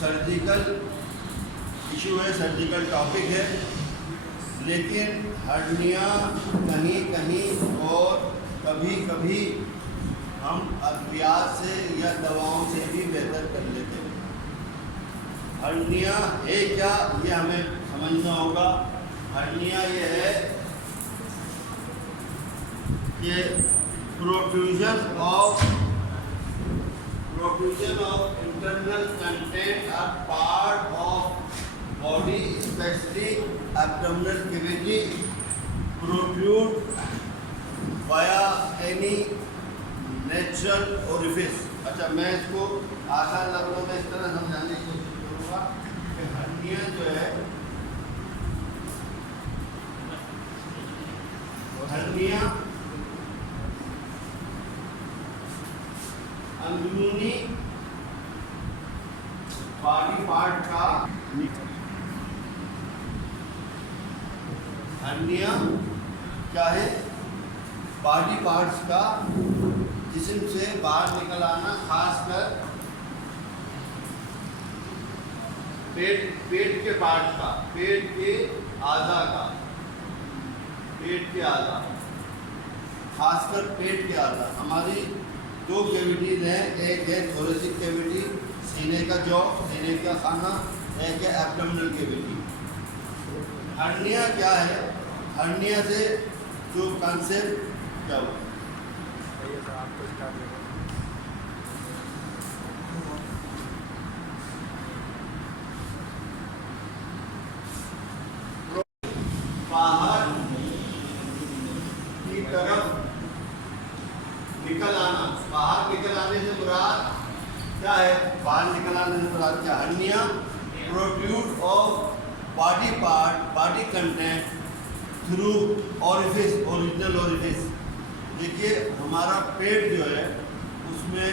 Surgical issue है, surgical topic है, लेकिन हर्निया कहीं कहीं और कभी कभी हम अभ्यास से या दवाओं से भी बेहतर कर लेते हैं। हर्निया है क्या, ये हमें समझना होगा। हर्निया ये है कि protrusion of internal content or part of body, specially abdominal cavity, protrude via any natural orifice. अच्छा, मैं इसको आसान लफ्ज़ों में इस तरह समझाने की कोशिश करूँगा कि हर्निया जो है, हर्निया अंदरूनी बॉडी पार्ट का, हर्निया क्या है, बॉडी पार्ट्स का जिस्म से बाहर निकल आना, खासकर पेट के पार्ट का, पेट के आधा का, पेट के आधा, खासकर पेट के आधा। हमारी दो कैविटीज हैं, एक है थोरेसिक कैविटी, सीने का जॉ, सीने का खाना, एक है एब्डोमिनल कैविटी। हर्निया क्या है, हर्निया से जो कंसेप्ट क्या हुआ, बाहर की तरफ निकल आना। बाहर निकल आने से मुराद क्या है, बाहर निकल आने से मुराद क्या, hernia protrude of body part, body content through orifice, original orifice. देखिए, हमारा पेट जो है उसमें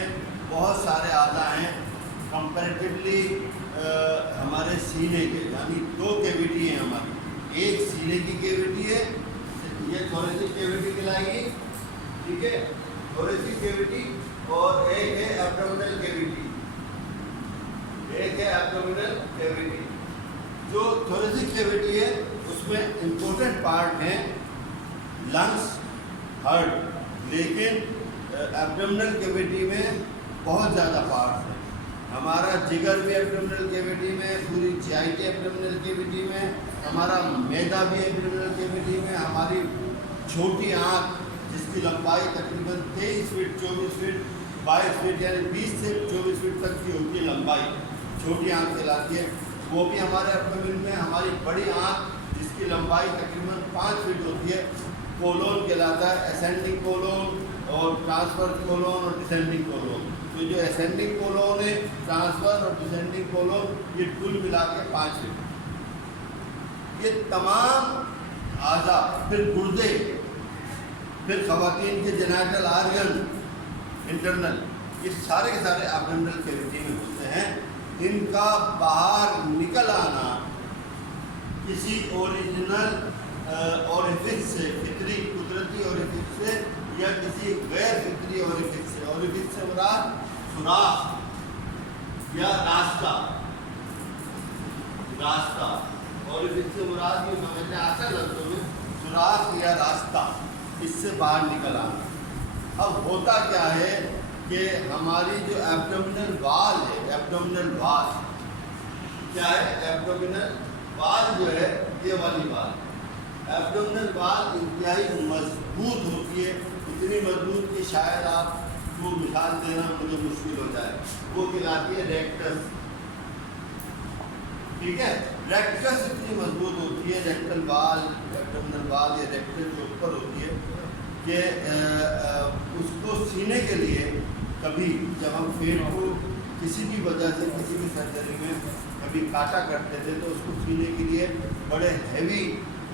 बहुत सारे आधा हैं कंपैरेटिवली हमारे सीने के, यानी दो कैविटी है हमारी। एक सीने की कैविटी है, ये थोरेसिक कैविटी कहलाएगी, ठीक है, थोरेसिक कैविटी, और एक है एब्डोमिनल कैविटी, एक है एब्डोमिनल कैविटी। जो थोरेसिक कैविटी है उसमें इम्पोर्टेंट पार्ट है लंग्स, हार्ट, लेकिन एब्डोमिनल कैविटी में बहुत ज़्यादा पार्ट्स हैं। हमारा जिगर भी एब्डोमिनल कैविटी में, पूरी GI एब्डोमिनल कैविटी में, हमारा मैदा भी एब्डोमिनल कैविटी में, हमारी छोटी आँख जिसकी लंबाई तकरीबन 23 फीट, 24 फीट, 22 फीट, यानी 20 से 24 फीट तक की होती है लंबाई, छोटी आँख कहलाती है, वो भी हमारे एब्डोमेन में। हमारी बड़ी आँख जिसकी लंबाई तकरीबन 5 फीट होती है, कोलोन कहलाता है, असेंडिंग कोलोन और ट्रांसफर कोलोन और डिसेंडिंग कोलोन। तो जो असेंडिंग कोलोन है, ट्रांसफर और डिसेंडिंग कोलोन, ये कुल मिला के 5 फीट। ये तमाम आज़ा, फिर गुर्दे, फिर ख़वातीन के जेनिटल आर्गन इंटरनल, ये सारे के सारे एब्डोमिनल कैविटी में होते हैं। इनका बाहर निकल आना किसी ओरिजिनल ओरिफिस से, फितरी कुदरती ओरिफिस से, या किसी गैर फितरी ओरिफिस से। ओरिफिस से मुराद सुराख या रास्ता, रास्ता, ओरिफिस से मुराद ये समझने आसान लफ्ज़ों में सुराख या रास्ता, इससे बाहर निकल आना। अब होता क्या है कि हमारी जो एब्डोमिनल वाल है, एब्डोमिनल वाल क्या है, एब्डोमिनल वाल जो है, ये वाली वाल, एब्डोमिनल वाल इंतहाई मजबूत होती है, इतनी मजबूत कि शायद आपको मिसाल देना मुझे मुश्किल हो जाए। वो कहलाती है रेक्टस, ठीक है। रेक्टस इतनी मजबूत होती है, रेक्टल वाल, एब्डोमिनल वाल या रेक्टस जो ऊपर होती है, कि उसको सीने के लिए कभी जब हम पेट को किसी भी वजह से, किसी भी सर्जरी में कभी काटा करते थे, तो उसको सीने के लिए बड़े हैवी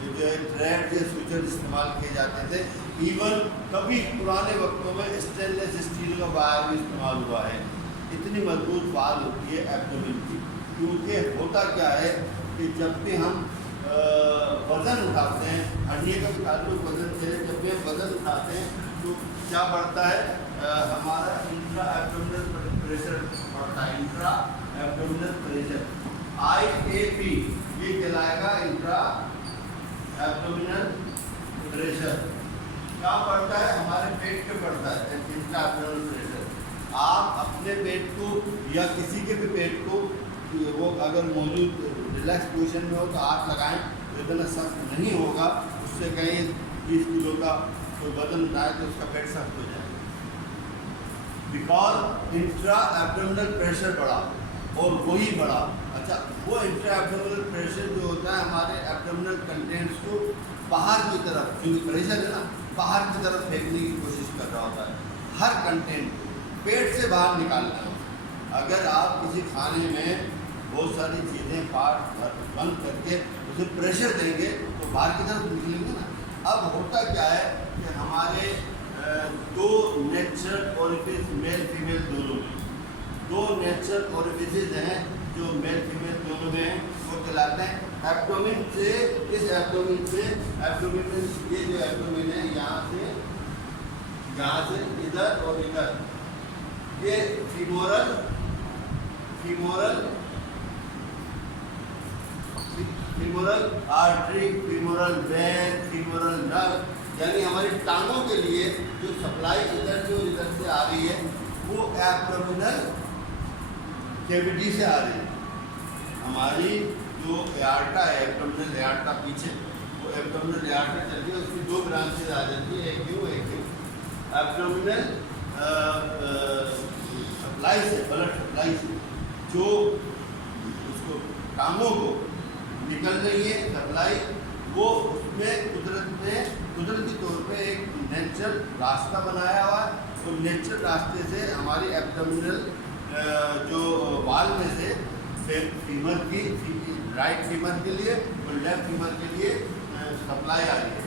जो है थ्रेड या सूचर इस्तेमाल किए जाते थे। इवन कभी पुराने वक्तों में स्टेनलेस स्टील का वायर भी इस्तेमाल हुआ है। इतनी मजबूत वाल होती है एब्डोमेन की, क्योंकि होता क्या है कि जब भी हम वज़न उठाते हैं, हड्डियों का ताल्लुक वज़न से, जब भी हम वज़न उठाते हैं तो क्या बढ़ता है, हमारा इंट्रा एब्डोमिनल प्रेशर बढ़ता है, इंट्रा एब्डोमिनल प्रेशर, IAP ये कहलाएगा इंट्रा एब्डोमिनल प्रेशर। क्या पड़ता है? हमारे पेट पे पड़ता है इंट्रा एब्डोमिनल प्रेशर। आप अपने पेट को या किसी के भी पेट को वो अगर मौजूद रिलैक्स पोजीशन में हो तो हाथ लगाएं तो इतना सख्त नहीं होगा। उससे कहीं 20 किलो का कोई वजन उठाए तो उसका पेट सख्त हो जाएगा। बिकॉज इंट्रा एब्डोमिनल प्रेशर बढ़ा और वही बढ़ा। अच्छा, वो इंट्रा एब्डोमिनल प्रेशर जो होता है हमारे एब्डोमिनल कंटेंट्स को बाहर की तरफ, क्योंकि प्रेशर है ना, बाहर की तरफ फेंकने की कोशिश कर रहा होता है। हर कंटेंट पेट से बाहर निकालना है। अगर आप किसी खाने में बहुत सारी चीज़ें पार्ट बंद करके उसे प्रेशर देंगे तो बाहर की तरफ निकलेंगे ना। अब होता क्या है कि हमारे दो नेचुरल ओरिफिस मेल फीमेल दोनों में, दो नेचुरल ओरिफिसेज हैं जो मेल फीमेल दोनों में हैं, वो कहलाते हैं एब्डोमेन से, इस एब्डोमेन से, एब्डोमेन में ये जो एब्डोमेन है यहाँ से इधर और इधर, ये femoral artery, femoral when, femoral nerve, यानी हमारी टांगों के लिए जो सप्लाई इधर से और इधर से आ रही है वो एब्डोमिनल कैविटी से आ रही है। हमारी जो एआर्टा है, एब्डोमिनल एआर्टा पीछे, वो एब्डोमिनल एआर्टा चलती है, उसकी दो ब्रांचेज आ जाती है, एक यू एक यू। एब्डोमिनल सप्लाई से, ब्लड सप्लाई से जो उसको टांगों को निकल रही है सप्लाई, वो उसमें कुदरती तौर पे एक नेचुरल रास्ता बनाया हुआ है। तो नेचुरल रास्ते से हमारी एब्डोमिनल जो वाल में से फीमर की, राइट फीमर के लिए और लेफ्ट फीमर के लिए सप्लाई आ रही है।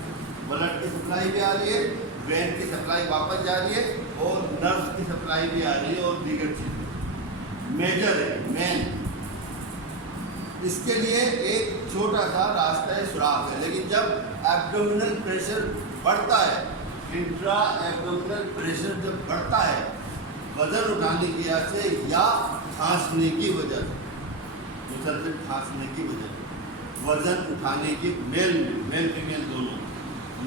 ब्लड की सप्लाई भी आ रही है, वेन की सप्लाई वापस जा रही है और नर्व्स की सप्लाई भी आ रही है और दीगर चीज़ें। मेजर है, मेन। इसके लिए एक छोटा सा रास्ता है, सुराख है। लेकिन जब एब्डोमिनल प्रेशर बढ़ता है, इंट्रा एब्डोमिनल प्रेशर जब बढ़ता है वजन उठाने की वजह से या खांसने की वजह से, मुसलसल खांसने की वजह से, वजन उठाने की मेल फीमेल दोनों,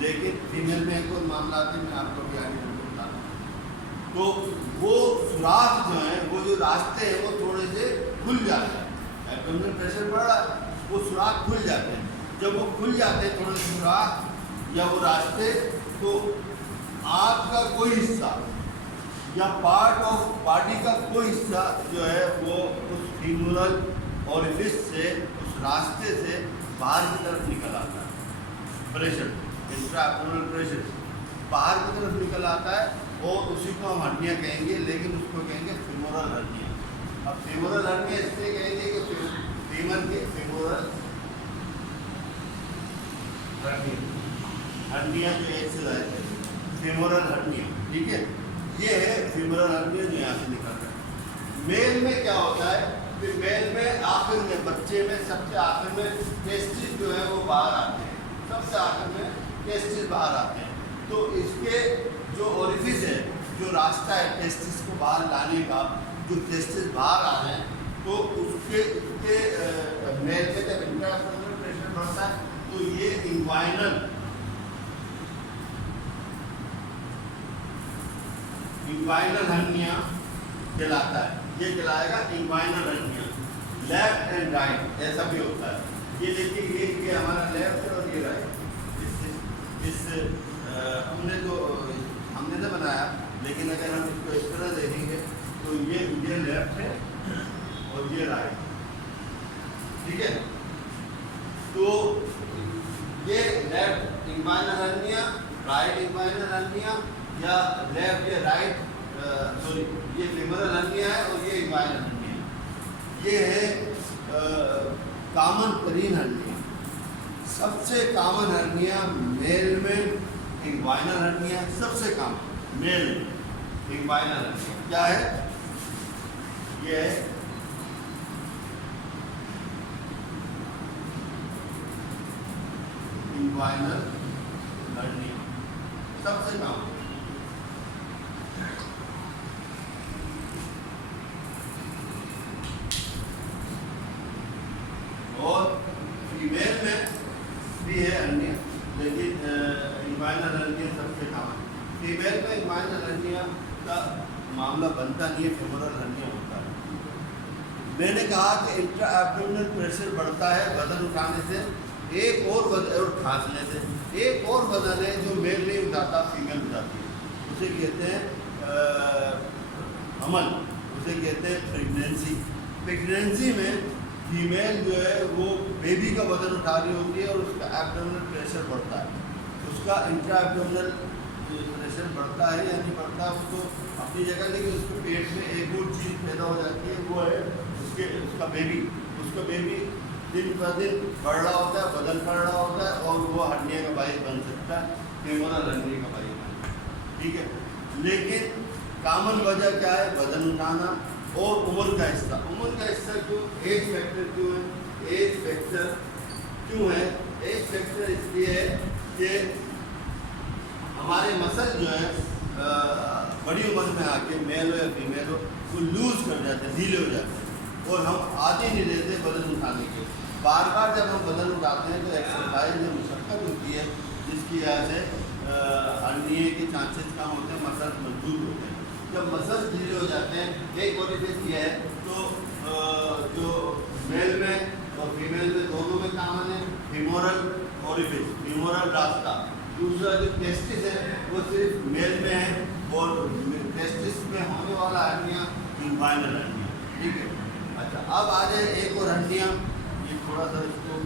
लेकिन फीमेल में एक और मामला आते हैं, मैं आपको भी आगे बताता हूँ। तो वो सुराख जो है, वो जो रास्ते हैं वो थोड़े से खुल जाते हैं। एब्डोमिनल प्रेशर बढ़ रहा है, वो सुराख खुल जाते हैं। जब वो खुल जाते हैं थोड़े सुराख या वो रास्ते, तो आँख का कोई हिस्सा या पार्ट ऑफ बॉडी का कोई हिस्सा जो है वो उस फीमोरल ओरिफिस से, उस रास्ते से बाहर की तरफ निकल आता है। प्रेशर, इंट्रा एब्डोमिनल प्रेशर बाहर की तरफ निकल आता है और उसी को हम हर्निया कहेंगे, लेकिन उसको कहेंगे फीमोरल हर्निया। अब फीमोरल हर्निया इसलिए कहेंगे कि फीमर के फीमोरल हर्निया जो एक से जाए फीमोरल हर्निया, ठीक है। ये है फीमोरल हर्निया जो यहाँ से निकल रहा है। मेल में क्या होता है कि मेल में आखिर में, बच्चे में सबसे आखिर में टेस्टिस जो है वो बाहर आते हैं, सबसे आखिर में टेस्टिस बाहर आते हैं। तो इसके जो ओरिफिस है, जो रास्ता है टेस्टिस को बाहर लाने का, जो टेस्टिस बाहर आ रहे हैं, तो उसके मेल में जब इंट्रा एब्डोमिनल प्रेशर बढ़ता है तो ये इंग्वाइनल हर्निया कहलाता है। ये कहलाएगा inguinal hernia. Left and right ऐसा भी होता है। ये देखिए, ये हमारा लेफ्ट है और ये राइट। हमने तो बनाया, लेकिन अगर हम इसको इस तरह देखेंगे तो ये लेफ्ट है और ये राइट, ठीक है। तो ये left inguinal hernia, right inguinal hernia, या लेफ्ट या राइट, सॉरी, ये फीमोरल हर्निया है और ये इंग्वाइनल हर्निया। ये है कॉमन तरीन हर्निया। सबसे कॉमन हर्निया मेल में इंग्वाइनल हर्निया, सबसे कॉमन मेल इंग्वाइनल हर्निया क्या है? ये है इंग्वाइनल हर्निया, सबसे कॉमन। इसका मामला बनता नहीं है, फेमोरल हर्निया होता है। मैंने कहा कि इंट्रा एब्डोमिनल प्रेशर बढ़ता है वजन उठाने से, एक और वजन और खांसने से। एक और वजन है जो मेल नहीं उठाता, फीमेल उठाती है, उसे कहते हैं हमल, उसे कहते हैं प्रेगनेंसी। प्रेगनेंसी में फीमेल जो है वो बेबी का वजन उठा रही होती है और उसका एब्डोमिनल प्रेशर बढ़ता है। उसका इंट्रा एब्डोमिनल प्रेशर बढ़ता है या नहीं बढ़ता है उसको अपनी जगह, लेकिन उसके पेट में एक और चीज़ पैदा हो जाती है, वो है उसका बेबी दिन पर दिन बढ़ रहा होता है, वजन बढ़ रहा होता है और वो हर्निया का बाइस बन सकता है, फेमोरल हर्निया का बाइस बन सकता है। ठीक है, लेकिन कॉमन वजह क्या है? वजन उठाना और उम्र का हिस्सा। उम्र का हिस्सा क्यों? एज फैक्टर क्यों है? एज फैक्टर क्यों है? एज फैक्टर इसलिए है कि हमारे मसल जो है बड़ी उम्र में आके मेल हो या फीमेल हो वो लूज कर जाते हैं, ढीले हो जाते हैं और हम आदि नहीं रहते वजन उठाने के। बार बार जब हम वजन उठाते हैं तो एक्सरसाइज में मुशक्कत होती है, जिसकी वजह से हर्निया के चांसेस कम होते हैं, मसल मजबूत होते हैं। जब मसल ढीले हो जाते हैं, एक ओरिफिस ये है तो जो मेल में और फीमेल में दोनों में कॉमन है फीमोरल ओरिफिस, फीमोरल रास्ता। दूसरा जो टेस्टिस है वो सिर्फ मेल में है और टेस्टिस में होने वाला हर्निया इन्वाइनल हर्निया। ठीक है, अच्छा अब आ जाए एक और हर्निया, ये थोड़ा सा इसको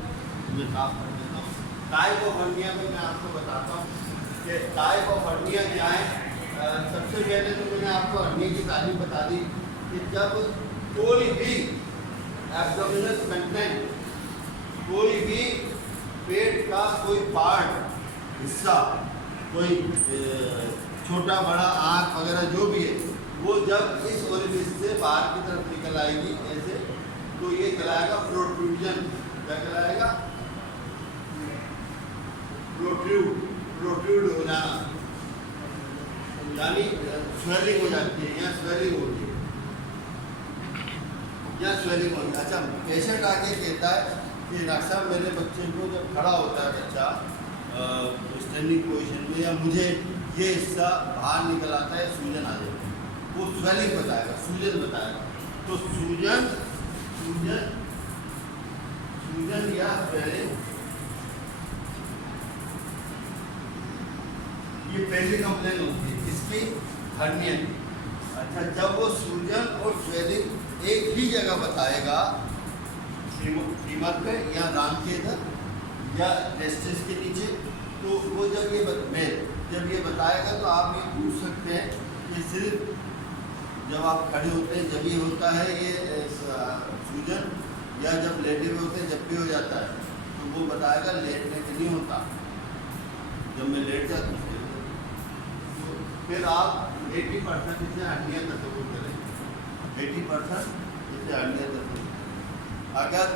मैं साफ कर देता हूँ। टाइप ऑफ हर्निया में मैं आपको बताता हूँ कि टाइप ऑफ हर्निया क्या है। सबसे पहले तो मैंने आपको हर्निया की तारीफ बता दी कि जब कोई भी एब्डोमिनल कंटेंट, कोई भी पेट का कोई पार्ट हिस्सा, कोई छोटा बड़ा आँख वगैरह जो भी है, वो जब इस ओरिफिस से बाहर की तरफ निकल आएगी ऐसे, तो ये कहलाएगा प्रोट्रूजन। क्या कहलाएगा? प्रोट्रूड हो जाना, यानी स्वेलिंग हो जाती है या स्वेलिंग होती है या स्वेलिंग होती है। अच्छा, पेशेंट आके कहता है कि डॉक्टर साहब मेरे बच्चे को जब खड़ा होता है बच्चा स्टैंडिंग पोजीशन में, या मुझे ये हिस्सा बाहर निकल आता है, सूजन आ जाती है, वो स्वेलिंग बताएगा, सूजन बताएगा। तो सूजन या स्वेलिंग ये पहली कंप्लेन होती है इसकी हर्निया की। अच्छा, जब वो सूजन और स्वेलिंग एक ही जगह बताएगा, फीमर पे या रान के इधर या टेस्टिस के नीचे, तो वो जब ये बताएगा तो आप ये पूछ सकते हैं कि सिर्फ जब आप खड़े होते हैं जब ये होता है ये सूजन, या जब लेटे हुए होते हैं जब भी हो जाता है, तो वो बताएगा लेटने से नहीं होता, जब मैं लेट जाता हूँ। तो फिर आप 80% इसे हर्निया तस्वुर करें, 80% इसे हर्निया तस्वुर करें। अगर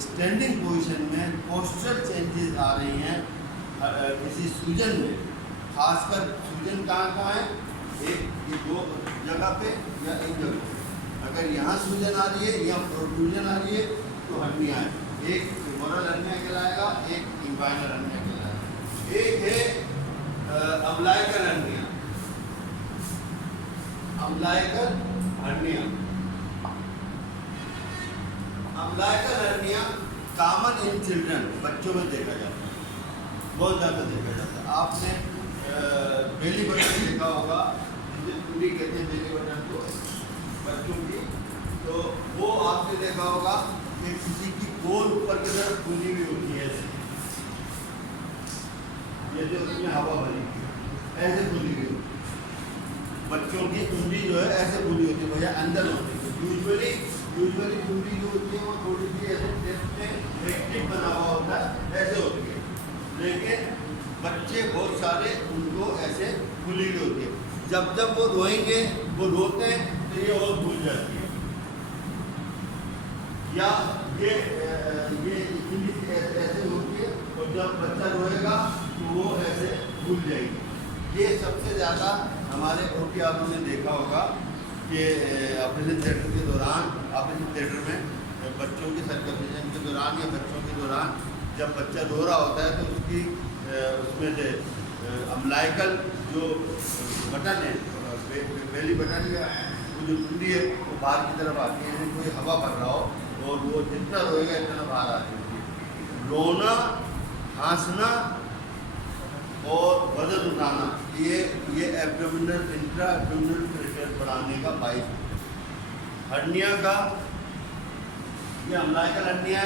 स्टैंडिंग पोजीशन में पोस्चरल चेंजेस आ रही हैं किसी सूजन में, खासकर सूजन कहाँ है? एक दो जगह पे या एक जगह पे। अगर यहाँ सूजन आ रही है या प्रोट्रूजन आ रही है तो हर्निया है। एक फेमोरल हर्निया कहलाएगा, एक इन्वाइनल हर्निया कहलाएगा। एक है umbilical hernia. Umbilical hernia common in children, बच्चों में देखा जाता है, बहुत ज़्यादा देखा जाता है। आपने बेली बटन देखा होगा, जिसे पूरी कहते हैं बेली बटन को बच्चों की, तो वो आपने देखा होगा कि किसी की गोल ऊपर की तरफ फूली हुई होती है ऐसे, ये जो उसमें हवा भरी ऐसे फूली हुई होती है। बच्चों की कुंडी जो है ऐसे फूली होती है, भैया अंदर होती है। यूजुअली कुंडी जो होती है वो थोड़ी सी ऐसे टेस्ट में एक टिप बना हुआ होता है, ऐसे होती है, लेकिन बच्चे बहुत सारे उनको ऐसे फूली हुई होती है। जब जब वो रोएंगे, वो रोते हैं तो ये और भूल जाती है, या ये इतनी ऐसे होती है, और जब बच्चा रोएगा तो वो ऐसे भूल जाएगी। ये सबसे ज़्यादा हमारे ओटी वालों ने देखा होगा कि ऑपरेशन थिएटर के दौरान, ऑपरेशन थिएटर में बच्चों की सर्कमसिजन के दौरान या बच्चों के दौरान जब बच्चा रो रहा होता है तो उसकी उसमें से अम्बिलिकल जो बटन है बेली बटन का वो जो कुंडी है वो बाहर की तरफ आती है, जैसे कोई हवा भर रहा हो और वो जितना रोएगा इतना बाहर आ जाएगी। रोना, हंसना और वजन उठाना, ये एब्डोमिनल इंट्रा एब्डोमिनल प्रेशर बढ़ाने का पाइप है। हर्निया का ये अम्लाइकल हर्निया,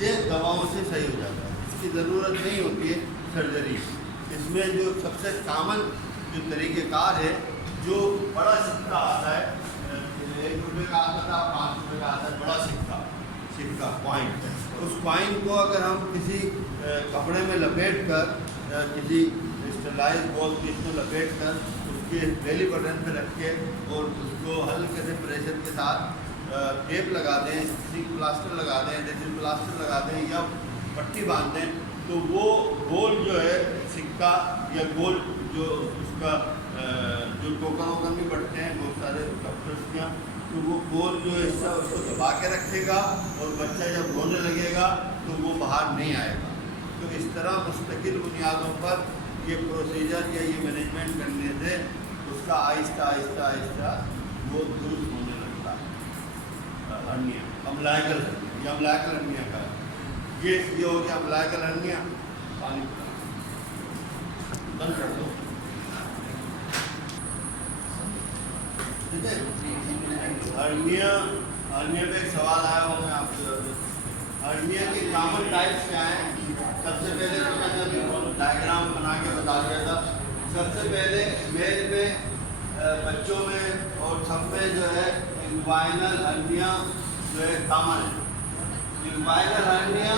ये दवाओं से सही हो जाता है, इसकी ज़रूरत नहीं होती है सर्जरी। इसमें जो सबसे कॉमन जो तरीक़ेकार है, जो बड़ा सिक्का आता है, 1 रुपये का आता था, 5 रुपये का आता है, बड़ा सिक्का कॉइन, उस कॉइन को अगर हम किसी कपड़े में लपेट कर, किसी स्टेलाइज बॉल की इसमें लपेट कर उसके बेली बटन पे रख के और उसको हल्के से प्रेशर के साथ टेप लगा दें, सिंक प्लास्टर लगा दें, डेसिल प्लास्टर लगा दें या पट्टी बांध दें, तो वो गोल जो है सिक्का या गोल जो उसका जो टोकन वोकन भी बढ़ते हैं बहुत सारे डॉक्टर्स के यहाँ, तो वो गोल जो हिस्सा उसको दबा के रखेगा और बच्चा जब रोने लगेगा तो वो बाहर नहीं आएगा। तो इस तरह मुस्तकिल बुनियादों पर ये प्रोसीजर या ये मैनेजमेंट करने से उसका आहिस्ता आहिस्ता आहिस्ता वो दुरुस्त होने लगता है। हर्निया अम्लाइकल, ये अम्लाइकल हर्निया का ये हो गया अम्लाइकल हर्निया। पानी बंद कर दो, ठीक है। हर्निया पे एक सवाल आया हुआ, मैं आपसे हर्निया की कॉमन टाइप्स क्या हैं। सबसे पहले तो मैंने अभी डायग्राम बना के बता दिया था। सबसे पहले मेल में बच्चों में और सब में जो है इंग्वाइनल हर्निया जो है कॉमन है, इंग्वाइनल हर्निया।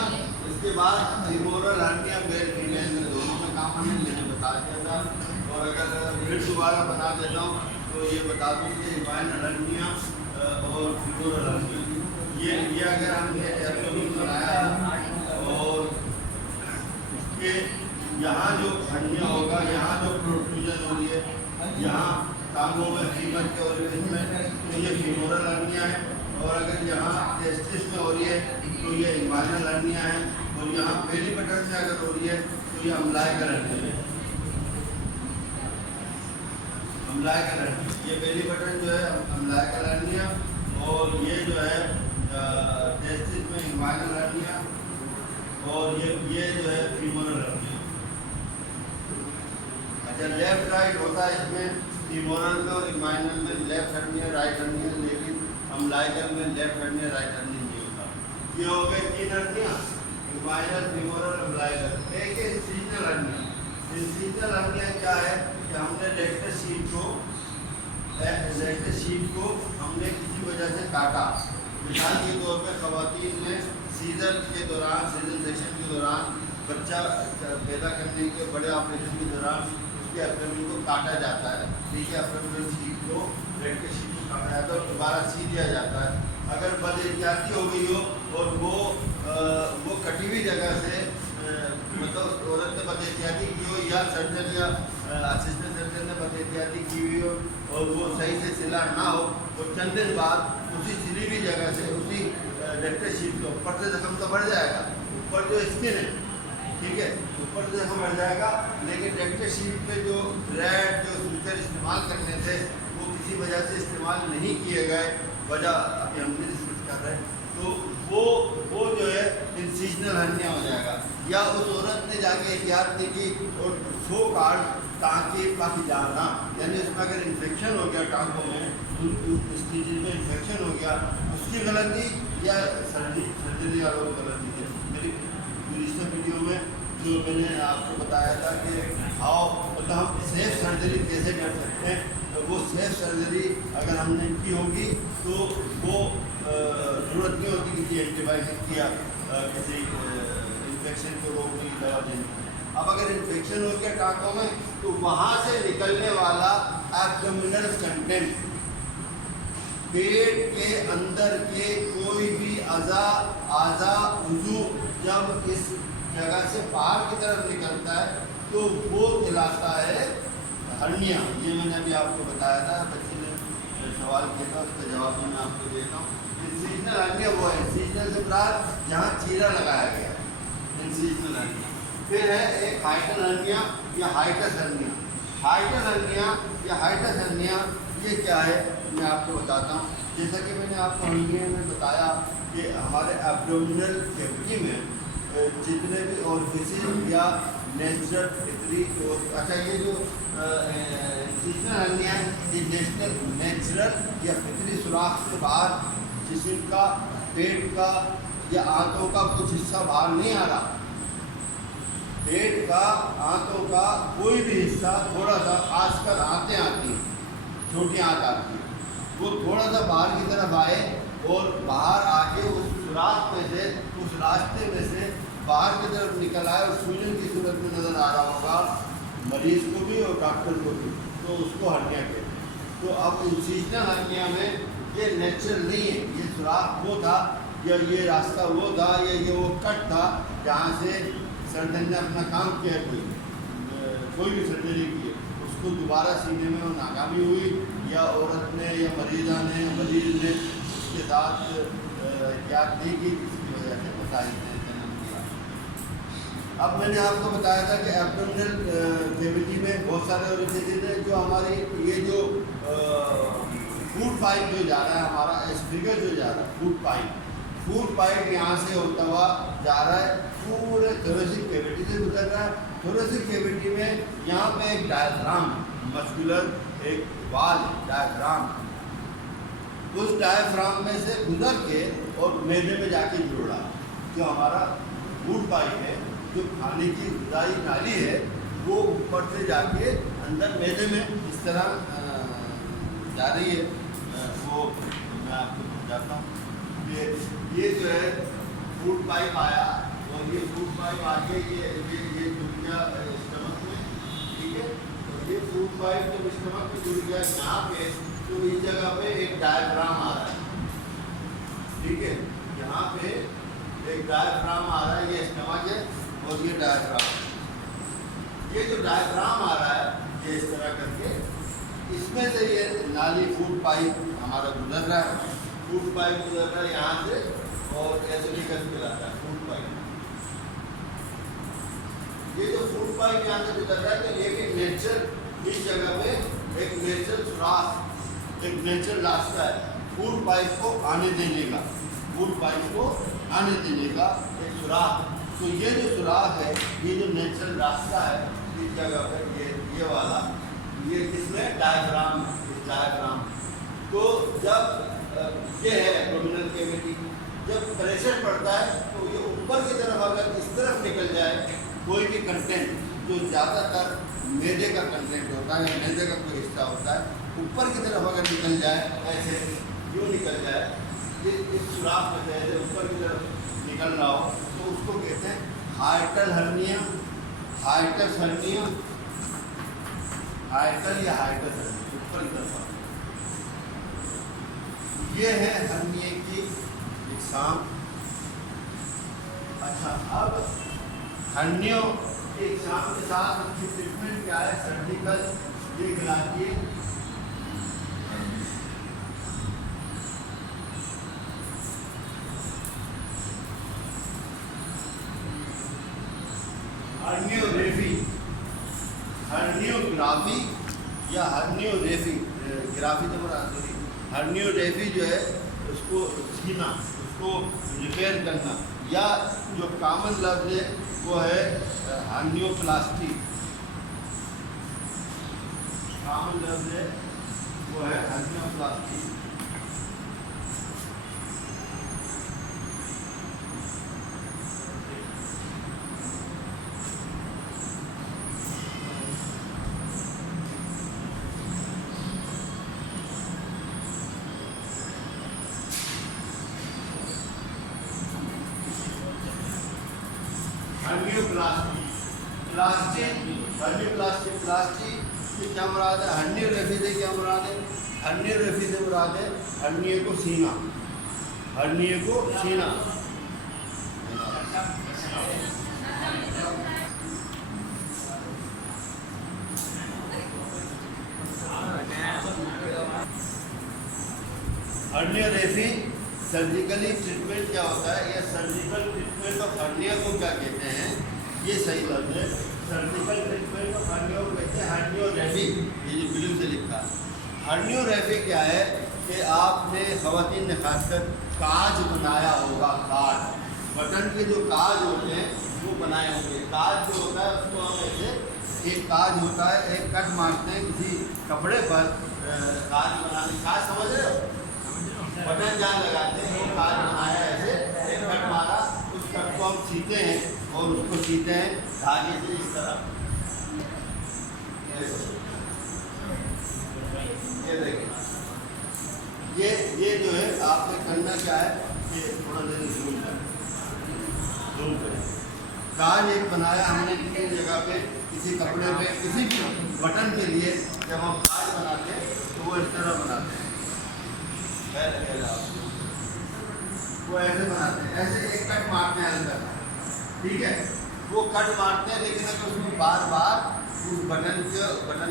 इसके बाद फीमोरल हर्निया मेल फीमेल में दोनों में कॉमन है, मैंने बता दिया था। और अगर फिर दोबारा बता देता हूँ तो ये बता दूँ कि इंग्वाइनल हर्निया और फीमोरल हर्निया ये अगर हमने एब्डोमेन बनाया और उसके यहाँ जो हर्निया होगा, यहाँ जो प्रोट्रूजन हो रही है, यहाँ टांगों में फीमर के ओरिजिन में, तो ये फीमोरल हर्निया है। और अगर यहाँ टेस्टिस में हो रही है तो ये इंग्वाइनल हर्निया है। और यहाँ बेली बटन में अगर हो रही है तो ये अम्लाइकल हर्निया है। अम्लाइकल हर्निया, ये बेली बटन जो है अम्लाइकल हर्निया, और ये जो है टेस्टिस में इंग्वाइनल हर्निया, और ये जो है फीमोरल हर्निया। अच्छा, लेफ्ट राइट होता है इसमें फीमोरल में और इंग्वाइनल में लेफ्ट हर्निया राइट हर्निया, लेकिन अम्लाइकल में लेफ्ट हर्निया राइट हर्निया नहीं होता। ये हो गए 3 हर्निया, इंग्वाइनल फीमोरल अम्लाइकल। एक है इंसिजनल हर्निया। इंसिजनल हर्निया क्या है कि हमने लेटेस्ट शीट को हमने किसी वजह से काटा। मिसाल के तौर पर ख़वातीन में सीजन के दौरान, सीजन सेक्शन के दौरान, बच्चा पैदा करने के बड़े ऑपरेशन के दौरान उसके एब्डोमेन को काटा जाता है, ठीक है। एब्डोमिनल शीट को, लेटेस्ट शीट को काटा जाता है और दोबारा सी दिया जाता है। अगर बदएहतियाती हो गई हो और वो कटी हुई जगह से मतलब औरत ने बदएहतियाती की हो या सर्जन या असिस्टेंट सर्जन ने बदएहतियाती की हुई हो और वो सही से सिला ना हो, और चंद दिन बाद उसी सिली हुई जगह से, उसी लेटेस्ट शीट के ऊपर से जख्म तो बढ़ जाएगा, ऊपर जो स्किन है, ठीक है, ऊपर से जख्म बढ़ जाएगा, लेकिन लेटेस्ट शीट पे जो थ्रेड जो सूचर इस्तेमाल करने थे वो किसी वजह से इस्तेमाल नहीं किए गए, वजह अभी हमने डिस्कस कर रहे हैं, तो वो जो है इंसिजनल हर्निया हो जाएगा। या उस औरत ने जाके एहतियात नहीं की और सो कार्ड टाँके काफ़ी जाना, यानी उसमें अगर इन्फेक्शन हो गया टाँगों में, स्टीच में इन्फेक्शन हो गया, उसकी गलती या सर्जरी वालों की गलती है। मेरी पिछले वीडियो में जो मैंने आपको बताया था कि हाउ मतलब हम सेफ सर्जरी कैसे कर सकते हैं, तो वो सेफ सर्जरी अगर हमने की होगी तो वो ज़रूरत नहीं होती किसी एंटीबायोटिक की या किसी इन्फेक्शन को रोकने की दवा देने। अब अगर इन्फेक्शन हो गया टाँकों में तो वहाँ से निकलने वाला एब्डोमिनल कंटेंट, पेट के अंदर के कोई भी आज़ा उज़ू जब इस जगह से बाहर की तरफ निकलता है तो वो कहलाता है हर्निया। ये मैंने अभी आपको बताया था, बच्चे ने सवाल किया था, उसका जवाब मैं आपको देता हूँ। इंसिजनल हर्निया वो है, इंसिजनल से प्राप्त जहाँ चीरा लगाया गया है, इंसिजनल हर्निया। फिर है एक हाइटल हर्निया या हाइटस हर्निया। हाइटस हर्निया या हाइटस हर्निया ये क्या है मैं आपको बताता हूँ। जैसा कि मैंने आपको हर्निया में बताया कि हमारे एब्डोमिनल कैविटी में जितने भी ऑरिफिसेस या नेचुरल फितरी, अच्छा ये जो इंसिजनल हर्निया है ये नेचुरल या फितरी सुराख से बाहर जिस्म का, पेट का या आंतों का कुछ हिस्सा बाहर नहीं आ रहा। पेट का, आंतों का कोई भी हिस्सा थोड़ा सा, खासकर आंतें आती हैं, छोटी आंत आती है, वो थोड़ा सा बाहर की तरफ आए और बाहर आके उस सुराख में से, उस रास्ते में से बाहर की तरफ निकल आए और सूजन की सूरत में नज़र आ रहा होगा मरीज को भी और डॉक्टर को भी, तो उसको हर्निया कहते हैं। तो अब इंसिजनल हर्निया में ये नेचुरल नहीं है, ये सुराख वो था या ये रास्ता वो था या ये वो कट था जहाँ से सर्जन ने अपना काम किया है, कोई भी सर्जरी की है, उसको दोबारा सीने में वो नाकामी हुई या औरत ने या मरीज ने उसके साथ एहतियात नहीं की, इसकी वजह से मसाइल ने जन्म दिया। अब मैंने आपको बताया था कि एब्डोमिनल कैविटी में बहुत सारे ओरिफिसेस हैं जो हमारी ये जो फूड पाइप जो जा रहा है, हमारा एस्फिगस जो जा रहा है, फूड पाइप यहाँ से होता हुआ जा रहा है, पूरे थोरेसिक कैविटी से गुजर रहा है। थोरेसिक कैविटी में यहाँ पे एक डायफ्राम, मस्कुलर एक वाल डायफ्राम, उस डायफ्राम में से गुजर के और मैदे में जाके जुड़ रहा है। जो हमारा फूड पाइप है, जो खाने की गुदाई नाली है, वो ऊपर से जाके अंदर मैदे में इस तरह जा रही है। वो मैं आपको समझाता हूँ। ये जो है फूड पाइप आया और ये फूड पाइप आके ये जुड़ गया स्टमक में, ठीक है। तो ये फूड पाइप जब स्टमक में जुड़ गया यहाँ पे, तो इस जगह पे एक डायफ्राम आ रहा है, ठीक है। यहाँ पे एक डायफ्राम आ रहा है, ये स्टमक है और ये डायफ्राम, ये जो डायफ्राम आ रहा है ये इस तरह करके इसमें से ये नाली फूड पाइप हमारा गुजर रहा है। फूड पाइप गुजर रहा है यहाँ से और एस्फिगस मिलाता है फूड पाइप। ये जो फूड पाइप यहाँ से गुजर रहा है तो एक नेचुरल, इस जगह पे एक नेचुरल सुराख, एक नेचुरल रास्ता है फूड पाइप को आने देने का, फूड पाइप को आने देने का एक सुराख। तो ये जो सुराख है, ये जो नेचुरल रास्ता है इस जगह पे, ये वाला, ये किसमें डायफ्राम, इस डायफ्राम। तो जब ये है एब्डोमिनल कैविटी, जब प्रेशर पड़ता है तो ये ऊपर की तरफ अगर इस तरफ निकल जाए कोई भी कंटेंट, जो ज़्यादातर मैदे का कंटेंट होता है या मैदे का कोई हिस्सा होता है, ऊपर की तरफ अगर निकल जाए, ऐसे यूँ निकल जाए, ये इस सुराख में से ऐसे ऊपर की तरफ निकल रहा हो, तो उसको कहते हैं हाइटल हर्निया, हाइटस हर्निया, हाइटल या हाइटस हर्निया, ऊपर की तरफ। ये है हर्निया की इकसाम। अच्छा, अब हर्नियों की इकसाम के साथ उनकी ट्रीटमेंट क्या है? सर्जिकल, ये गिलाती है, हर्नियोग्राफी, हर्नियोग्राफी या हर्नियोग्राफी, ग्राफी तो बड़ा सॉरी, हर्नियोग्राफी जो है उसको सीना, उसको रिपेयर करना, या जो कॉमन लफ्ज़ है वो है हर्नियोप्लास्टी, कॉमन लफ्ज़ है वो है hernioplasty. Hernioplasty, plastic, hernioplasty, plastic से क्या मुराद है? हर्नियोग्राफी से क्या मुराद है? हर्नियोग्राफी से मुराद है हर्निया को सीना, हर्निया को सीना। हर्नियोग्राफी सर्जिकली ट्रीटमेंट क्या होता है, या सर्जिकल ट्रीटमेंट ऑफ हर्निया को क्या कहते हैं? ये सही लफ्ज़ है सर्जिकल ट्रीटमेंट ऑफ हर्नियो को कहते हैं हर्नियोरेफी। ये जो ब्लू से लिखा है हर्नियोरेफी क्या है कि आपने ख़वातीन ने खासकर काज बनाया होगा, काज बटन के जो काज होते हैं वो बनाए होंगे। काज जो होता है उसको हम ऐसे एक काज होता है, एक कट मारते हैं किसी कपड़े पर, काज बनाने, काज समझ रहे हो, बटन जहाँ लगाते हैं वो काज बनाया ऐसे, एक कट मारा, उस कट को हम सीते हैं और उसको सीते हैं धागे से इस तरह। ये देखिए, ये जो है आपने करना क्या है कि थोड़ा देर जूम करें। काज एक बनाया हमने किसी जगह पे, किसी कपड़े पे, किसी भी बटन के लिए जब हम काज बनाते हैं तो वो इस तरह बनाते हैं, वो ऐसे बनाते हैं, ऐसे एक कट मारते हैं अंदर, ठीक है। वो कट मारते हैं लेकिन अगर उसमें बार बार उस बटन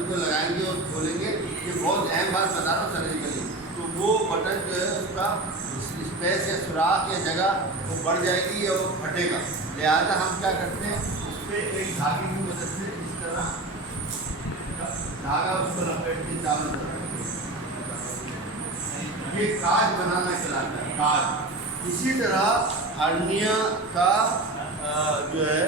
को लगाएंगे और खोलेंगे, ये बहुत अहम बात बता रहा हूँ सर्जिकली, तो वो बटन जो है उसका स्पेस या सुराख या जगह वो बढ़ जाएगी या वो फटेगा। लिहाजा हम क्या करते हैं, उस पर एक धागे की मदद से इस तरह धागा उसको लपेट के चारों तरफ, ये काज बनाना कहलाता है, काज। इसी तरह हर्निया का जो है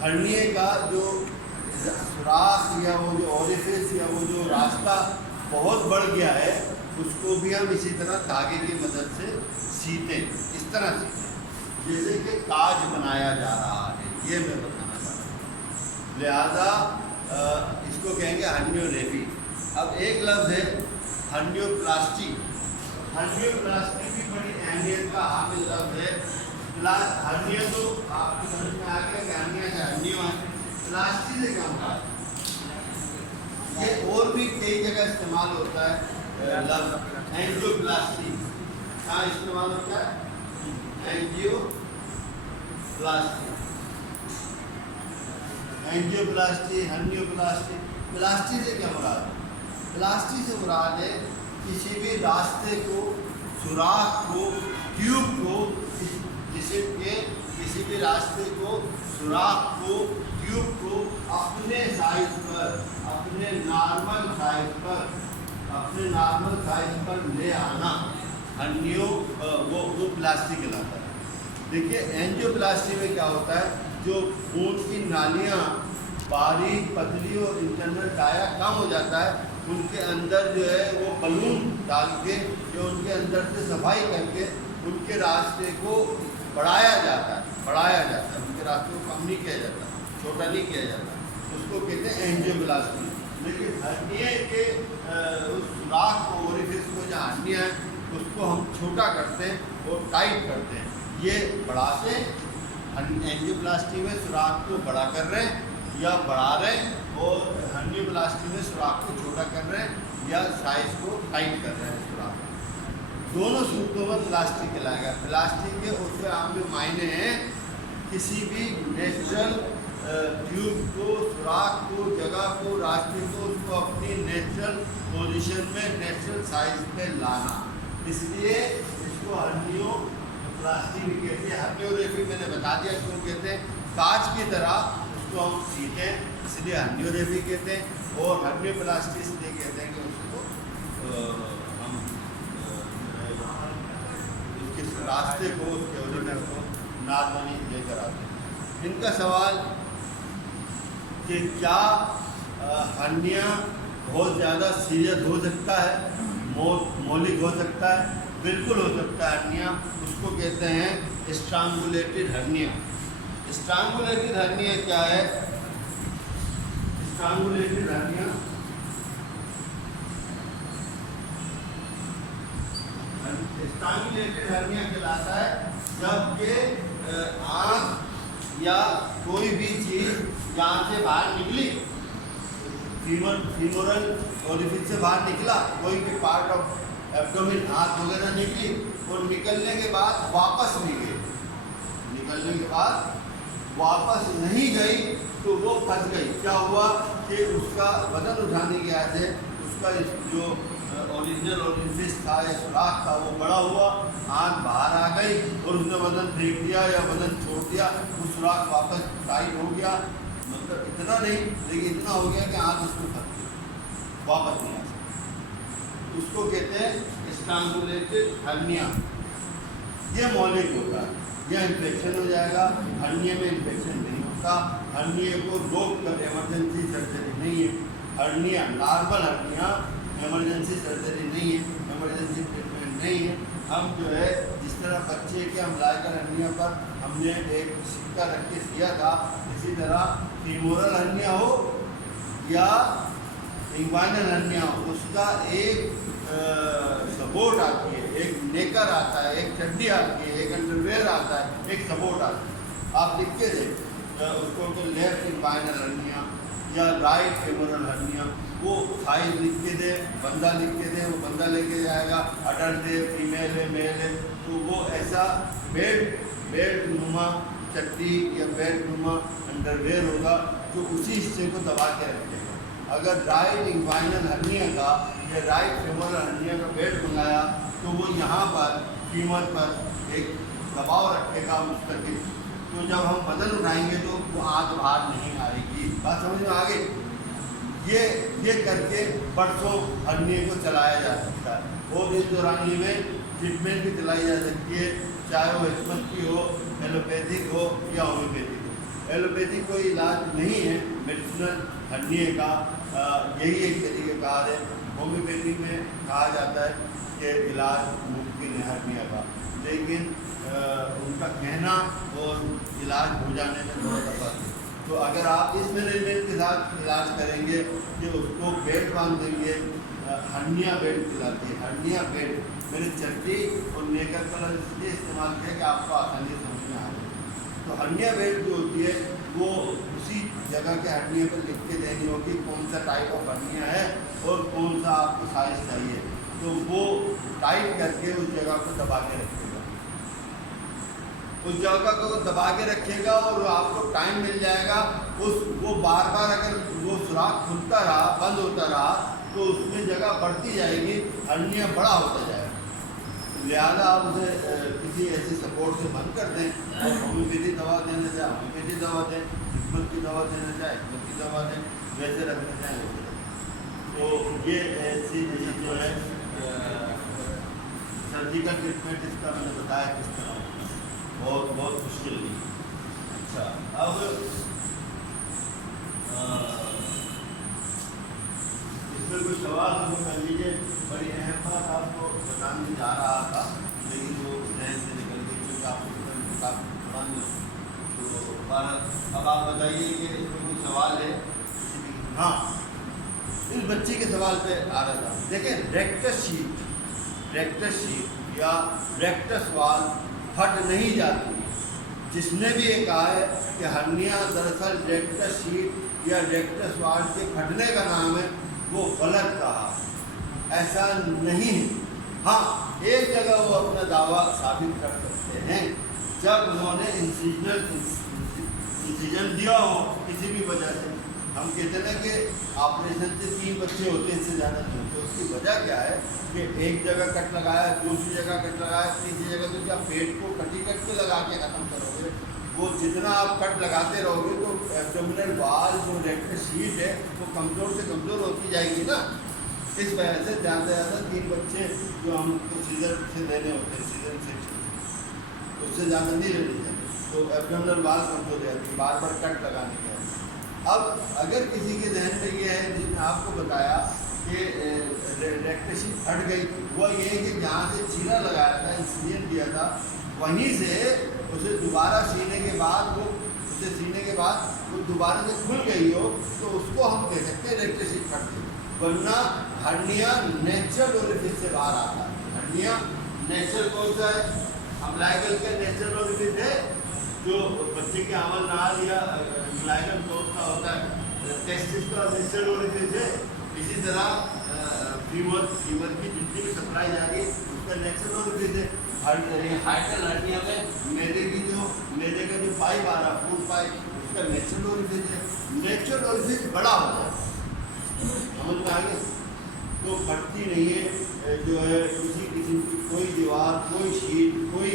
हर्निया का जो सुराख या वो जो ओरिफिस या वो जो रास्ता बहुत बढ़ गया है उसको भी हम इसी तरह धागे की मदद से सीते, इस तरह सीते जैसे कि काज बनाया जा रहा है, ये मैं बताना चाहता हूँ। लिहाजा इसको कहेंगे हर्नियोरेफी। अब एक लफ्ज़ है हर्नियोप्लास्टी। हर्नियोप्लास्टी भी बड़ी अहमियत का हामिल लफ्ज़ है। हर्निया तो आपकी समझ में आ गया कि हर्निया से हर्नियो है, प्लास्टी से क्या होता है, ये और भी कई जगह इस्तेमाल होता है लफ्ज़ एंजियोप्लास्टी। कहाँ इस्तेमाल होता है, एंजियोप्लास्टी, एंजियोप्लास्टी, हर्नियोप्लास्टी। प्लास्टी से क्या मुराद है, प्लास्टी से मुराद है किसी भी रास्ते को, सुराख को, ट्यूब को, जिसम के किसी भी रास्ते को, सुराख को, ट्यूब को अपने साइज पर, अपने नॉर्मल साइज पर ले आना, हर्नियो वो प्लास्टी कहलाता है। देखिए एंजियोप्लास्टी में क्या होता है, जो खून की नालियाँ बारीक, पतली और इंटरनल काया कम हो जाता है, उनके अंदर जो है वो बलून डाल के, जो उनके अंदर से सफाई करके उनके रास्ते को बढ़ाया जाता है, उनके रास्ते को कम नहीं किया जाता, छोटा नहीं किया जाता, उसको कहते हैं एंजियोप्लास्टी। लेकिन हर्निया के उस सुराख को, ओरिफिस को जहाँ हर्निया है उसको हम छोटा करते हैं और टाइट करते हैं, ये बढ़ाते हैं। एंजियोप्लास्टी में सुराख को बड़ा कर रहे हैं या बढ़ा रहे हैं, और हर्नियोप्लास्टी में सुराख को छोटा कर रहे हैं या साइज को टाइट कर रहे हैं सुराख। दोनों सूरतों में प्लास्टिक कहलाएगा। प्लास्टिक के उसके आम जो मायने हैं, किसी भी नेचुरल ट्यूब को, सुराख को, जगह को, रास्ते को, उसको अपनी नेचुरल पोजीशन में, नेचुरल साइज पे लाना, इसलिए इसको हर्नियोप्लास्टी भी कहते हैं। हर्नियोरेफी मैंने बता दिया क्यों कहते हैं, कांच की तरह उसको हम सीते हैं इसलिए हर्नियोरेफी कहते हैं, और हर्नियोप्लास्टी इसलिए कहते हैं कि उसको हम उसके रास्ते को, उसके ओरिजिन को नॉर्मली लेकर आते हैं। इनका सवाल कि क्या हर्निया बहुत ज़्यादा सीरियस हो सकता है, मौलिक हो सकता है? बिल्कुल हो सकता है हर्निया, उसको कहते हैं स्ट्रांगुलेटेड हर्निया। स्ट्रांगुलेटेड हर्निया क्या है, स्ट्रांगुलेटेड हर्निया कहलाता है जबकि आँख या कोई भी चीज़ जहाँ से बाहर निकली, फीमोरल ओरिफिस से बाहर निकला, कोई भी पार्ट ऑफ एब्डोमेन, हाथ वगैरह निकली, और निकलने के बाद वापस नहीं गई, निकलने के बाद वापस नहीं गई तो वो फंस गई। क्या हुआ कि उसका वजन उठाने के आते उसका जो ओरिजिनल ओरिफिस था या सुराख था वो बड़ा हुआ, आँख बाहर आ गई और उसने वजन फेंक दिया या वजन छोड़ दिया, वो सुराख वापस टाइट हो गया, मतलब इतना नहीं लेकिन इतना हो गया कि आँख उसको फंस गई, वापस नहीं आ सकती। उसको कहते हैं स्ट्रैंगुलेटेड हर्निया। ये मौलिक होता है, यह इन्फेक्शन हो जाएगा। हर्निया में इन्फेक्शन नहीं होता, हर्निया को रोक कर इमरजेंसी सर्जरी नहीं है। Hernia normal hernia emergency surgery नहीं है, इमरजेंसी ट्रीटमेंट नहीं है। हम जो है जिस तरह बच्चे के हम लाकर हर्निया पर हमने एक सिक्का रख के दिया था, इसी तरह फीमोरल हर्निया हो या इंग्वाइनल हर्निया हो, उसका एक सपोर्ट आती है, एक नेकर आता है, एक चड्डी आती है, एक अंडरवेयर आता है, एक सपोर्ट आता है। आप लिख के दें उसको तो लेफ्ट इंग्वाइनल हर्निया या राइट फेमोरल हर्निया, वो साइज लिख के दे, बंदा लिख के दे, वो बंदा लेके जाएगा, अडल्ट है, फीमेल है, मेल है, तो वो ऐसा बेड नुमा चट्टी या बेड नुमा अंडरवेयर होगा जो उसी हिस्से को दबा के रखेगा। अगर राइट इंग्वाइनल हर्निया का या राइट फेमोरल हर्निया का बेड मंगाया तो वो यहाँ पर फीमर पर एक दबाव रखेगा मुस्तकिल, तो जब हम वजन उठाएंगे तो वो आँख बाहर नहीं आएगी। बात समझ में आ गई? ये करके बरसों हर्निया को चलाया जा सकता है और इस दौरानिए में ट्रीटमेंट भी चलाई जा सकती है, चाहे वो हिस्मत की हो, एलोपैथिक हो या होम्योपैथिक हो। एलोपैथिक कोई इलाज नहीं है मेडिसिनल हर्निया का, यही एक तरीक़ेकार है। होम्योपैथिक में कहा जाता है कि इलाज मुमकिन है हर्निया का, लेकिन उनका कहना और इलाज हो जाने में थोड़ा तफावत है। तो अगर आप इस मैनेजमेंट के साथ इलाज करेंगे कि उसको बेड बांध देंगे, हर्निया बेड खिलाती है, हर्निया बेड मैंने चट्टी और नेकर कलर इसलिए इस्तेमाल किया कि आपको आसानी समझ में आ जाए। तो हर्निया बेड जो होती है वो उसी जगह के हर्निया पर लिख के देनी होगी कौन सा टाइप ऑफ हर्निया है और कौन सा आपको साइज चाहिए, तो वो टाइट करके उस जगह को दबा के रखेगा, उस जगह को दबा के रखेगा और आपको टाइम मिल जाएगा। वो बार बार अगर वो सुराख खुलता रहा, बंद होता रहा, तो उसमें जगह बढ़ती जाएगी, हर्निया बड़ा होता जाएगा। लिहाजा आप उसे किसी ऐसी सपोर्ट से बंद कर दें और होम्योपैथी दवा देना चाहे होम्योपैथी दवा दें, हिस्मत की दवा देना चाहे हिस्मत की दवा दें, वैसे रखना चाहें वैसे रखें। तो ये ऐसी जो है सर्जिकल ट्रीटमेंट इसका मैंने बताया किस तरह बहुत मुश्किल नहीं। अच्छा, अब इसमें कोई सवाल हम कर लीजिए। बड़ी अहम बात आपको बताने जा रहा था लेकिन वो जहन से निकल गई क्योंकि आपको तो भारत। अब आप बताइए कि इसमें कोई सवाल है? हाँ, इस बच्चे के सवाल पे आ रहा था। देखें, रेक्टस शीट या रेक्टस वाल फट नहीं जाती। जिसने भी ये कहा है कि हर्निया दरअसल रेक्टस शीट या रेक्टस वाल के फटने का नाम है, वो गलत कहा, ऐसा नहीं है। हाँ, एक जगह वो अपना दावा साबित कर सकते हैं जब उन्होंने इंसिजन दिया हो किसी भी वजह से। हम कहते हैं कि ऑपरेशन से 3 बच्चे होते हैं, इससे ज़्यादा नहीं होते। उसकी वजह क्या है कि एक जगह कट लगाया, दूसरी जगह कट लगाया, तीसरी जगह तो क्या पेट को कटी कट के लगा के ख़त्म करोगे? वो जितना आप कट लगाते रहोगे तो एब्डोमिनल वाल जो रेक्टस शीट है वो कमज़ोर से कमज़ोर होती जाएगी ना। इस वजह से ज़्यादा से ज़्यादा 3 बच्चे जो हमको सीजर से लेने होते हैं, सीजर से उससे ज़्यादा नहीं लेने चाहिए, तो एब्डोमिनल वाल कमज़ोर हो जाती है बार बार कट लगाने के। अब अगर किसी के जहन में ये है जिसने आपको बताया कि रेक्टस शीट फट गई, वो ये है कि जहाँ से चीरा लगाया था, इंसिजन दिया था, वहीं से उसे दोबारा सीने के बाद वो दोबारा से खुल गई हो तो उसको हम कह सकते हैं रेक्टस शीट फट गई। वरना हर्निया नेचुरल ओरिफिस से बाहर आता है। हर्निया नेचुरल कौन सा है? अम्लाइकल का नेचुरल ओरिफिस है जो बच्चे के अमल नाल या अम्लाइकल का होता है। टेस्टिस का नेचुरल ओरिफिस है। इसी तरह फीवर की जितनी भी सप्लाई जा रही है उसका नेचुरल ओरिफिस है। हाइड्रल हर्निया में मैदे का जो पाइप आ रहा, फूड पाइप, उसका नेचुरल ओरिफिस है। नेचुरल ओरिफिस बड़ा होता है, समझ में आ गया? तो फटती नहीं है, जो है किसी किस्म की कोई दीवार, कोई शीट, कोई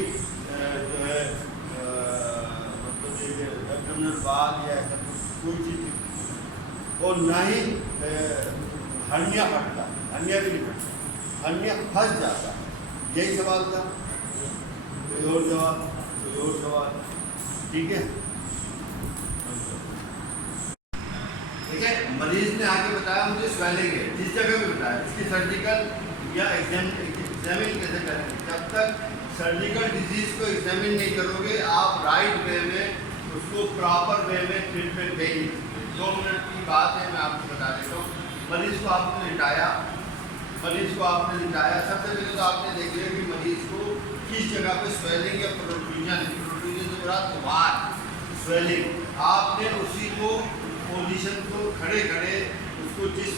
जो है मतलब ये एब्डोमिनल बाल या ऐसा कोई चीज़, और ना ही हर्निया फटता, हर्निया भी नहीं फटता, हर्निया फंस जाता। यही सवाल था, कोई और जवाब, कोई और सवाल? ठीक है, ठीक है। मरीज ने आके बताया मुझे स्वेलिंग है, जिस जगह पे बताया, इसकी सर्जिकल या एग्जामिन कैसे करेंगे? जब तक सर्जिकल डिजीज को एग्जामिन नहीं करोगे आप राइट वे में उसको प्रॉपर वे में ट्रीटमेंट देंगे। 2 मिनट की बात है, मैं आपको बता देता हूँ। मरीज को आपने लिटाया, सबसे पहले तो आपने देख लिया कि मरीज को किस जगह पे स्वेलिंग या प्रोट्रूजन से बड़ा तुम्हार स्वेलिंग, आपने उसी को पोजीशन को खड़े उसको जिस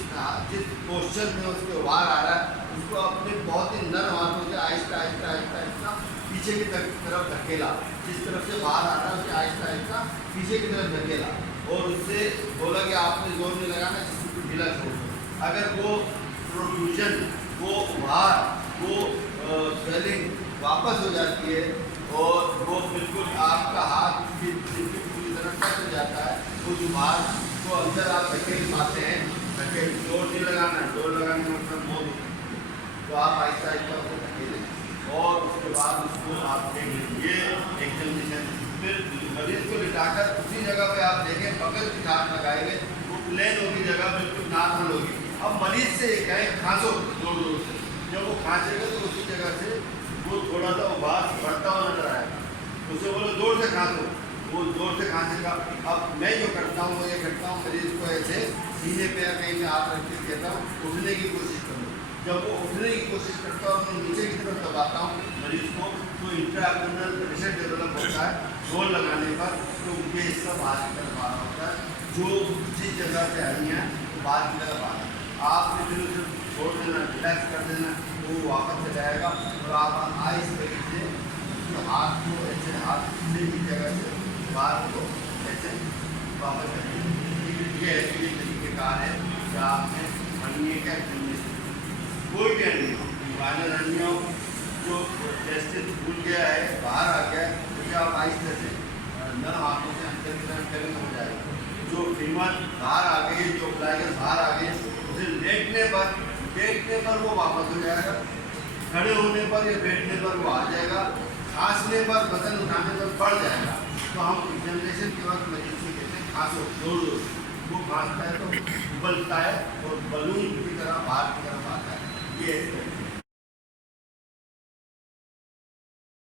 पोस्चर में उसके बाहर आ रहा है उसको अपने बहुत ही नर्म हाथों से आहिस्ता आहिस्ता पीछे की तरफ धकेला, जिस तरफ से बाहर आ रहा है उसे आहिस्ता आहिस्ता पीछे की तरफ धकेला, और उससे बोला कि आपने जोर नहीं लगाना, जिसको ढीला छोड़ दो। अगर वो प्रोट्रूजन, वो बाहर, वो स्वेलिंग वापस हो जाती है और वो बिल्कुल आपका हाथ पूरी तरह कट हो जाता है, वो जो बाहर को अंदर आप धकेल पाते हैं, धकेल, जोर नहीं लगाना, जोर लगाने का मतलब बहुत होता है, तो आप आहिस्ता आहिस्ता उसको धकेलें और उसके बाद उसको आप देखें। ये एग्जामिनेशन, फिर मरीज को लिटाकर उसी जगह पे आप देखें, बगल की खाट लगाएंगे, वो प्लेन होगी जगह, बिल्कुल नॉर्मल होगी। अब मरीज से ये कहें खांसो जोर जोर से, जब वो खांसेगा तो उसी जगह से वो थोड़ा सा उबास बढ़ता हुआ नजर आएगा, उसे बोलो जोर से खांसो, वो जोर से खांसेगा। अब मैं जो करता हूँ वो ये करता हूँ, मरीज को ऐसे सीने पे या कहीं में हाथ रख के कहता हूँ उठने की कोशिश करो। जब वो उठने की कोशिश करता हूँ तो नीचे की तरफ दबाता हूँ मरीज को, तो इंट्राएब्डोमिनल प्रेशर डेवलप होता है। जोर लगाने पर तो ये हिस्सा बाहर की तरफ आ रहा होता है, जो जिस जगह से आई है बाहर की तरफ आ रहा है। आपने फिर उसे छोड़ देना, रिलैक्स कर देना, वो वापस से जाएगा और आप आइस तरीके से हाथ को ऐसे, हाथ से की जगह से बाहर को ऐसे वापस करेंगे। ये ऐसे तरीक़ेकार है या आपने हर्निया का कोई भी हर्निया, वायरल हर्निया जो जैसे भूल गया है, बाहर आ गया है, तो आप आहिस्ते से नरम हाथों से अंदर की तरफ करेंगे, हो जाएगा। जो फीमर बाहर आ गई, जो फ्लाइगर बाहर आ गए, उसे लेटने पर वो वापस हो जाएगा, खड़े होने पर या बैठने पर वो आ जाएगा, खांसने पर, वजन उठाने पर बढ़ जाएगा। तो हम एग्जामिनेशन के वक्त मरीज से कहते हैं खांसो जोर जोर, वो खांसता है तो उबलता है और बलून की तरह बाहर की तरफ आता है। ये